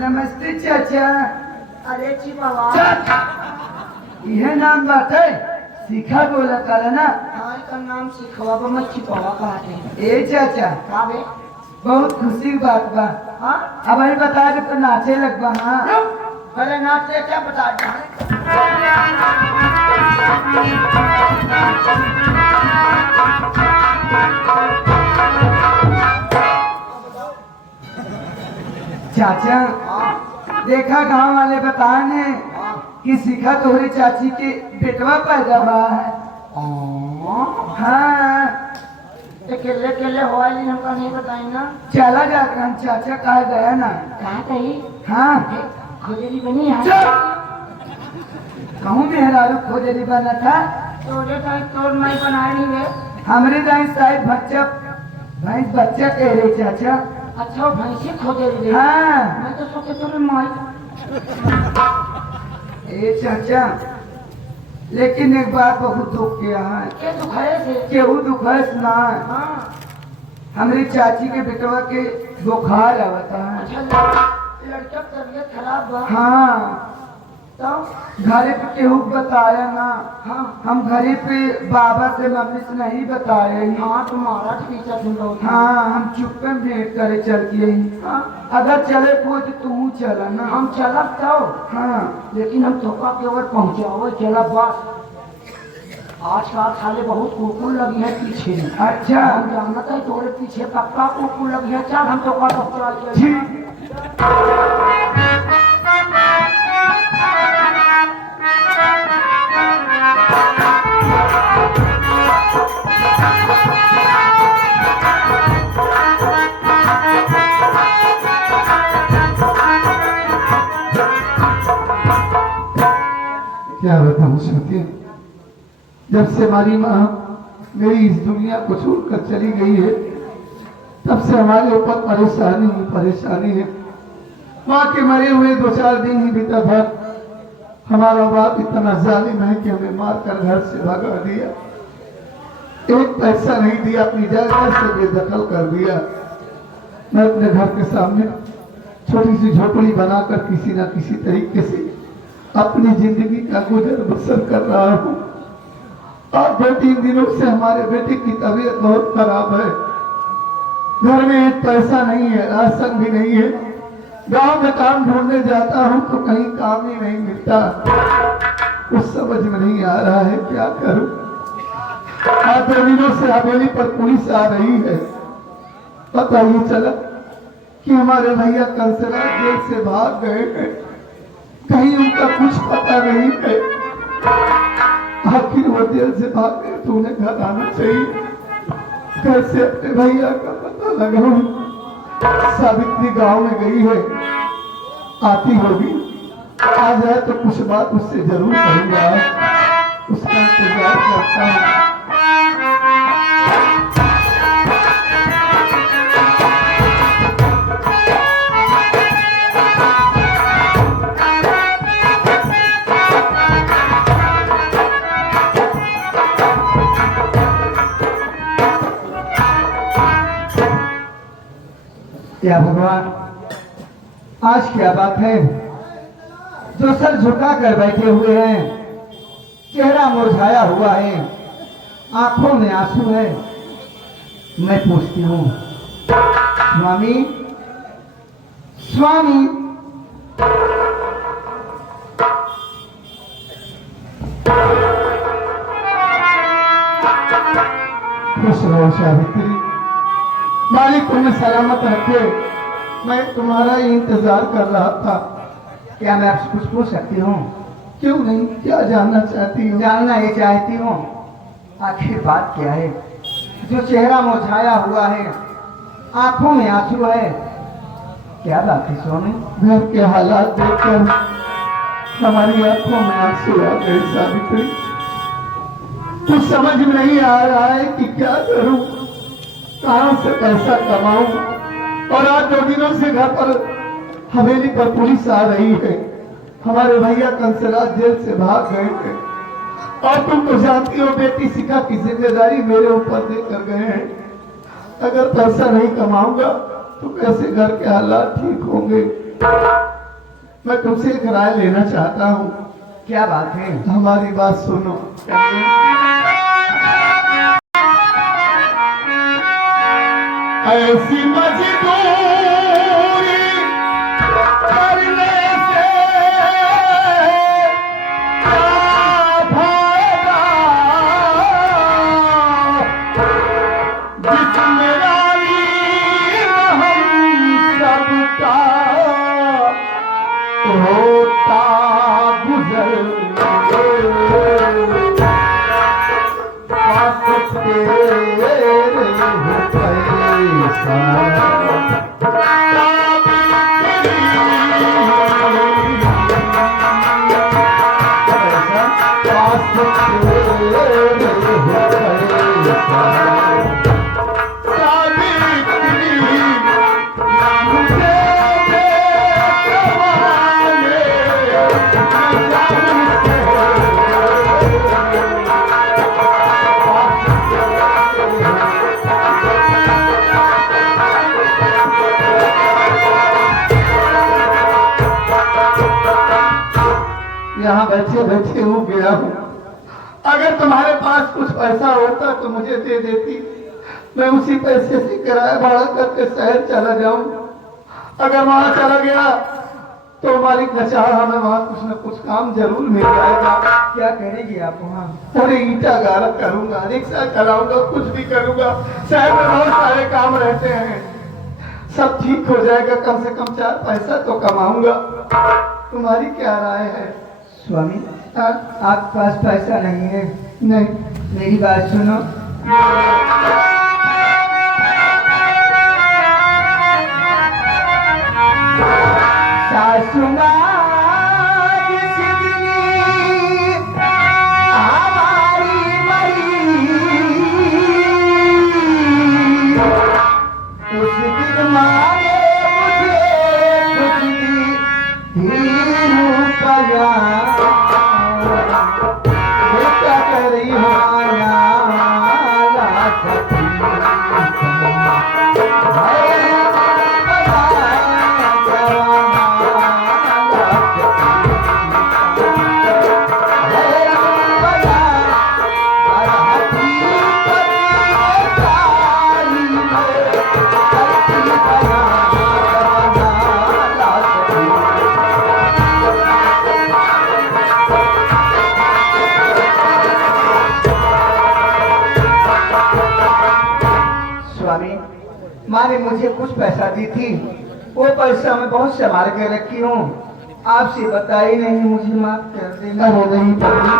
नमस्ते चाचा। अरे चिपवा यह नाम बात है सीखा बोला कर ना। हाँ का नाम सिखवा बा मैं चिपवा कहते हैं। ए चाचा का बे बहुत खुशी की बात बा। हाँ अब अभी बता दे तो नाचे लग बा। हाँ अरे नाचते क्या बता चाचा देखा गांव वाले बताने कि शिखा तोहरी चाची के बेटवा पैदा हुआ है। हाँ केले केले होली हमका नहीं बताई ना। चला जाकर हम चाचा कहा गया ना। कहा कही हाँ खोजली बनी है कहूँ मेहरारू खोजली बना था। तोरे टाइम तोर नहीं बना रही है। हमरे दाई शायद बच्चा भैंस बच्चा कह रहे चाचा। अच्छा भैंसी खोजली हाँ मैं तो सोचे तोरे माई। ए चाचा लेकिन एक बात बहुत दुख किया है। के तू खड़े थे केहू दुख है ना। हाँ हमारी चाची के बेटवा के बुखार आवता है। अच्छा लड़का तबीयत खराब बा। हाँ तो घरे पे केहू बताया ना। हाँ हम घरे पे बाबा से मम्मी से नहीं बताए। हाँ तुम्हारा पीछा सुन रहा था। हाँ हम चुप में भेंट करे चल के। हाँ अगर चले को तो तू चला ना। हम चलब तो हाँ लेकिन हम धोखा के ओर पहुँचाओ चलब बस। आजकल साले बहुत कुकुर लगी है पीछे। अच्छा हम जानते हैं तोरे पीछे पक्का कुकुर लगी है। चल हम धोखा पहुँचा ठीक क्या बताऊं सत्य, जब से हमारी माँ मेरी इस दुनिया को छोड़कर चली गई है तब से हमारे ऊपर परेशानी ही परेशानी है। माँ के मरे हुए 2-4 दिन ही बीता था। हमारा बाप इतना जालिम है कि हमें मारकर घर से भगा दिया। एक पैसा नहीं दिया, अपनी जायदाद से बेदखल कर दिया। मैं अपने घर के सामने छोटी सी झोपड़ी बनाकर किसी न किसी तरीके से अपनी जिंदगी का गुजर बसर कर रहा हूँ। और 2-3 दिनों से हमारे बेटे की तबीयत बहुत खराब है। घर में एक पैसा नहीं है, राशन भी नहीं है। गांव में काम ढूंढने जाता हूँ तो कहीं काम ही नहीं मिलता। कुछ समझ में नहीं आ रहा है क्या करूं। आज 2 दिनों से हवेली पर पुलिस आ रही है। पता ही चला कि हमारे भैया कंसला जेल से भाग गए हैं। कहीं उनका कुछ पता नहीं है। आखिर वो जेल से भाग गए तो उन्हें घर आना चाहिए। कैसे अपने भैया का पता लगाऊं। सावित्री गांव में गई है, आती होगी। आ जाए तो कुछ बात उससे जरूर करूंगा। उसका इंतजार करता हूँ। क्या भगवान, आज क्या बात है जो सर झुका कर बैठे हुए हैं, चेहरा मुरझाया हुआ है, आंखों में आंसू है। मैं पूछती हूँ स्वामी स्वामी खुश रहो सावित्री, मालिक तुम्हें सलामत रखे। मैं तुम्हारा ही इंतजार कर रहा था। क्या मैं आपसे कुछ पूछ सकती हूँ? क्यों नहीं, क्या जानना चाहती हूँ? जानना ये चाहती हूँ आखिर बात क्या है जो चेहरा मुरझाया हुआ है, आंखों में आंसू है, क्या बात है स्वामी? घर के हालात देखकर हमारी आंखों में आंसू आ गए सावित्री। कुछ समझ में नहीं आ रहा है कि क्या करूं, कहां से पैसा कमाऊं। और आज 2 दिनों से घर पर हवेली पर पुलिस आ रही है। हमारे भैया कंसराज जेल से भाग गए थे। और तुम तो जानती हो बेटी शिखा की जिम्मेदारी मेरे ऊपर देकर गए हैं। अगर पैसा नहीं कमाऊंगा तो कैसे घर के हालात ठीक होंगे। मैं तुमसे एक राय लेना चाहता हूँ। क्या बात है? हमारी बात सुनो। ऐसी मजदूरी करने से क्या फायदा, जिसमें रानी हम सबका होता गुजर यहाँ बैठे बैठे हो गया हूँ। अगर तुम्हारे पास कुछ पैसा होता तो मुझे दे देती, मैं उसी पैसे से किराया भाड़ा करके शहर चला जाऊं। अगर वहां चला गया तो हमारी कचार हमें वहां कुछ न कुछ काम जरूर मिल जाएगा। क्या करेंगे आप वहाँ? थोड़ी ईटा गारा करूंगा, रिक्शा चलाऊंगा, कुछ भी करूंगा। शहर में बहुत सारे काम रहते हैं, सब ठीक हो जाएगा। कम से कम 4 पैसा तो कमाऊंगा। तुम्हारी क्या राय है? स्वामी, आपके पास पैसा नहीं है? नहीं। मेरी बात सुनो। सासू माँ जिस दिन हमारी मरी, उस दिन माँ ने मुझे कुछ भी रुपया, क्या कह रही हो? माँ ने मुझे कुछ पैसा दी थी, वो पैसा मैं बहुत संभाल के रखी हूँ। आपसे बताई नहीं, मुझे माफ कर देना। अरे नहीं पगली,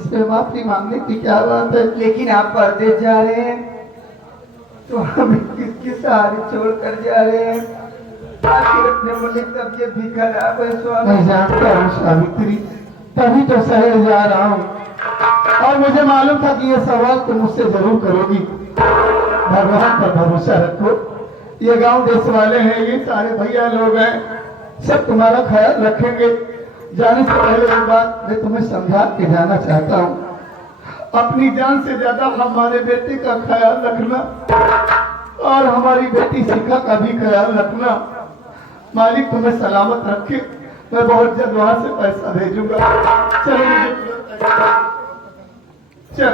इसमें माफी मांगने की क्या बात है? लेकिन आप परदेश जा रहे हैं तो हमें किसके सहारे छोड़ कर जा रहे हैं? आखिर अपने मुझे तबीयत भी खराब है स्वामी। मैं जानता हूँ सावित्री, तभी तो शहर जा रहा हूँ और मुझे मालूम था कि ये सवाल तुम मुझसे जरूर करोगी। भगवान पर भरोसा रखो, ये गांव देश वाले हैं, ये सारे भैया लोग हैं, सब तुम्हारा ख्याल रखेंगे। जाने से पहले एक बात मैं तुम्हें समझा के जाना चाहता हूँ, अपनी जान से ज्यादा हमारे बेटे का ख्याल रखना और हमारी बेटी शिखा का भी ख्याल रखना। मालिक तुम्हें सलामत रखे। मैं बहुत जल्द वहां से पैसा भेजूंगा। चलो मुझे चलो।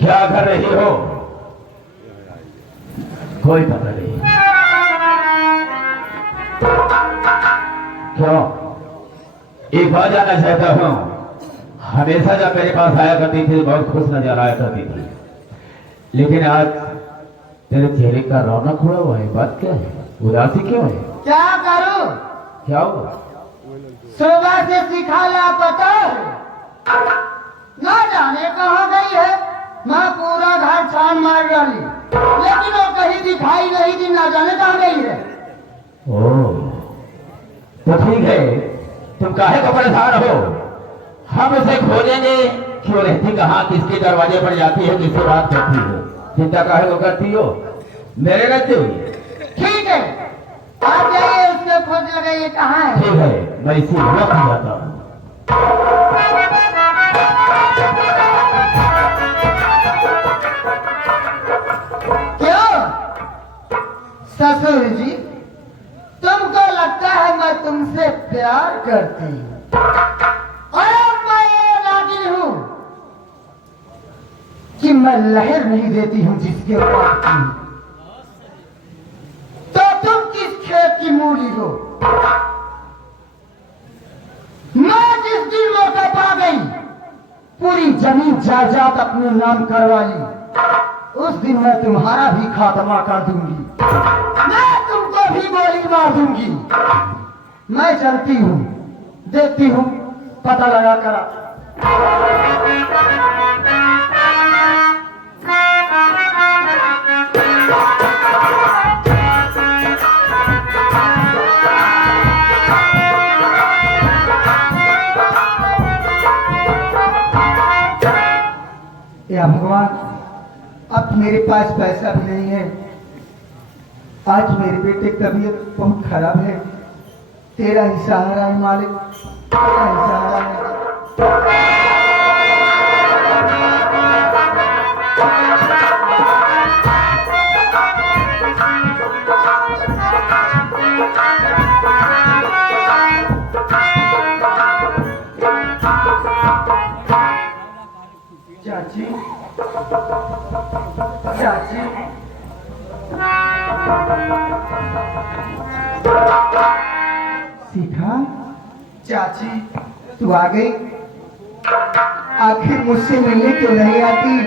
क्या कर रही हो? कोई पता नहीं। क्यों? एक बात जानना चाहता हूँ, हमेशा जब मेरे पास आया करती थी बहुत खुश नजर आया करती थी, लेकिन आज तेरे चेहरे का रौनक हुआ हुआ है। बात क्या है? उदासी क्यों है? क्या करूं? क्या हुआ? सुबह से सिखा लापता है, ना जाने कहाँ गई है। मैं पूरा घर छान मार डाली, लेकिन वो कहीं दिखाई नहीं दी, ना जाने कहाँ गई है। ओह, तो ठीक है, तुम काहे को परेशान हो? हम उसे खोजेंगे। क्यों रहती कहाँ, किसके दरवाजे पर जाती है, किससे बात करती हो? चिंता काहे को करती हो? मेरे रहते हुए ठीक है, लगे ये कहाँ है। ठीक है, मैं इसी वक्त जाता हूँ। क्यों ससुर जी, तुमको लगता है मैं तुमसे प्यार करती हूँ? अरे मैं ये नागिन हूँ कि मैं लहर नहीं देती हूँ जिसके ऊपर की। तो तुम किस खेत की मूली हो? मैं जिस दिन मौका पा गई पूरी जमीन जायदाद अपने नाम करवा ली, उस दिन मैं तुम्हारा भी खात्मा कर दूंगी। मैं तुमको भी गोली मार दूंगी। मैं चलती हूँ, देखती हूँ, पता लगा कर। या भगवान, अब मेरे पास पैसा भी नहीं है। आज मेरे बेटे की तबीयत बहुत खराब है। तेरा ही सहारा है मालिक, तेरा ही सहारा है। चाची, चाची, सीखा? चाची, तू आ गई? आखिर मुझसे मिलने क्यों नहीं आती?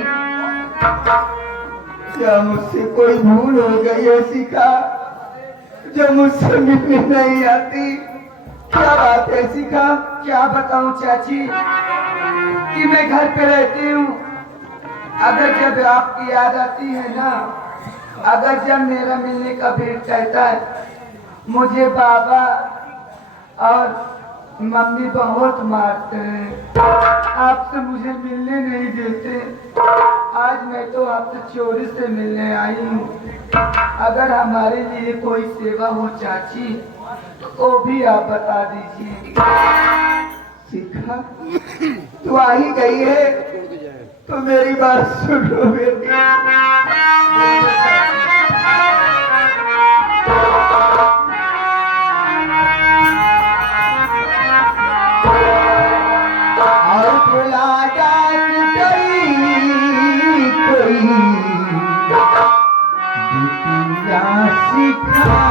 क्या मुझसे कोई भूल हो गई है सीखा, जो मुझसे मिलने नहीं आती? क्या बात है सीखा? क्या बताऊं चाची कि मैं घर पे रहती हूँ। अगर जब आपकी याद आती है ना, अगर जब मेरा मिलने का भेद कहता है, मुझे बाबा और मम्मी बहुत मारते हैं, आपसे मुझे मिलने नहीं देते। आज मैं तो आपसे चोरी से मिलने आई हूँ। अगर हमारे लिए कोई सेवा हो चाची, तो वो भी आप बता दीजिए। सीखा, तू आ ही गई है तो मेरी बात सुनो बेटी। और बुलाता कोई बिटिया सिखा,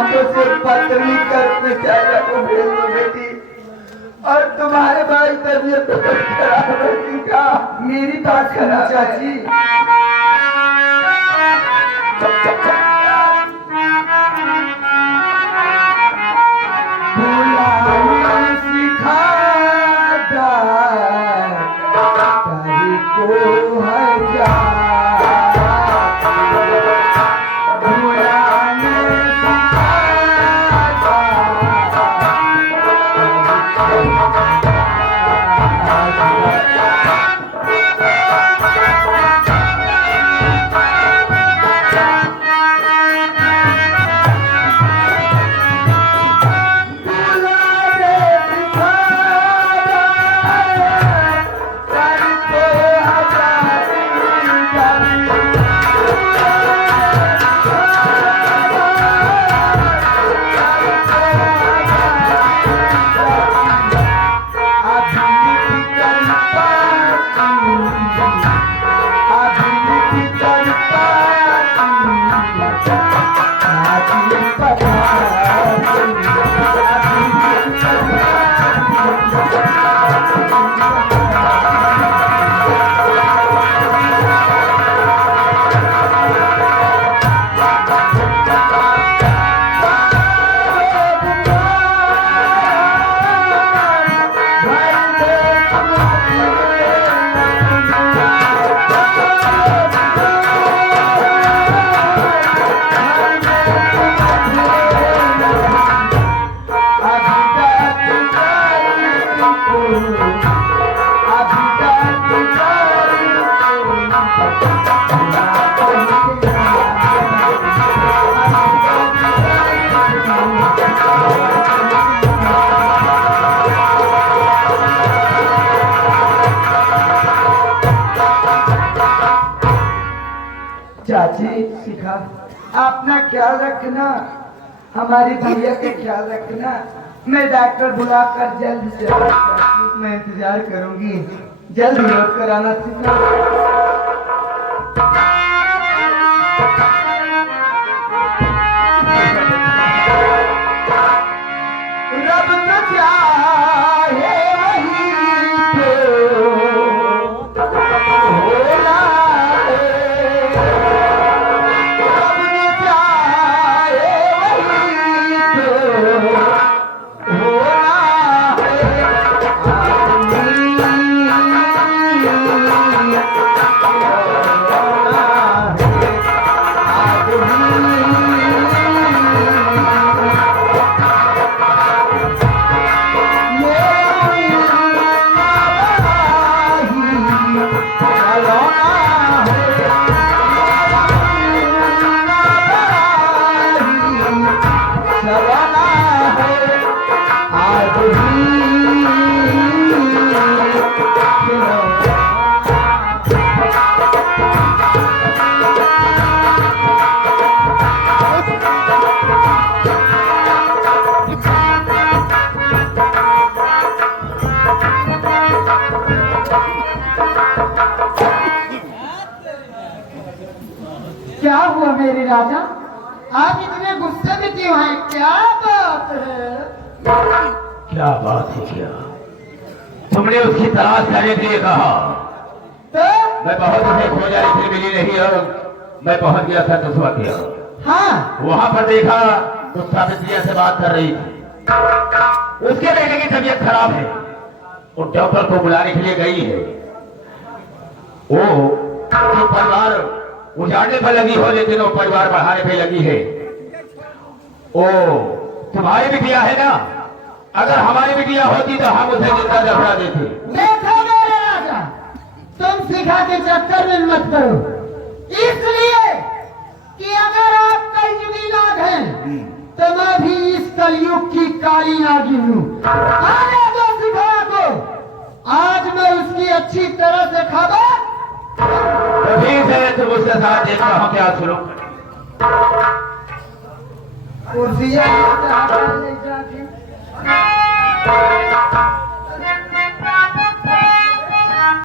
हाथों से पत्री करके चाचा को भेज दो बेटी। और तुम्हारे भाई तबीयत बहुत खराब है सीखा। मेरी बात खराब चाची। चाची शिखा, अपना ख्याल रखना, हमारी भैया का ख्याल रखना। मैं डॉक्टर बुलाकर जल्द से मैं इंतजार करूंगी। जल्द लौट कर आना सीखा। रब तो चाहे क्या हुआ मेरे राजा? आप इतने गुस्से में क्यों हैं? क्या बात है? क्या बात है? क्या तुमने उसकी तलाश करने के लिए कहा? तो मैं बहुत उसे खोजा, इसलिए मिली नहीं। और मैं पहुंच गया था दसवा के। हाँ, वहां पर देखा तो सावित्रिया से बात कर रही थी। उसके बेटे की तबीयत खराब है, वो डॉक्टर को बुलाने के लिए गई है। वो परिवार उजाड़ने पर लगी हो, लेकिन वो परिवार बढ़ाने पे लगी है। ओ तुम्हारी बिटिया है ना? अगर हमारी बिटिया होती तो हम उसे जिंदा दफना देते। देखो मेरे राजा, तुम शिखा के चक्कर में मत करो, इसलिए कि अगर आप कलयुगी नाग हैं तो मैं भी इस कलयुग की काली नागिन हूँ। आने दो शिखा को, आज मैं उसकी अच्छी तरह से खबर। तो ठीक है, तुम उसके साथ देखो हम क्या शुरू करें। कुर्सियाँ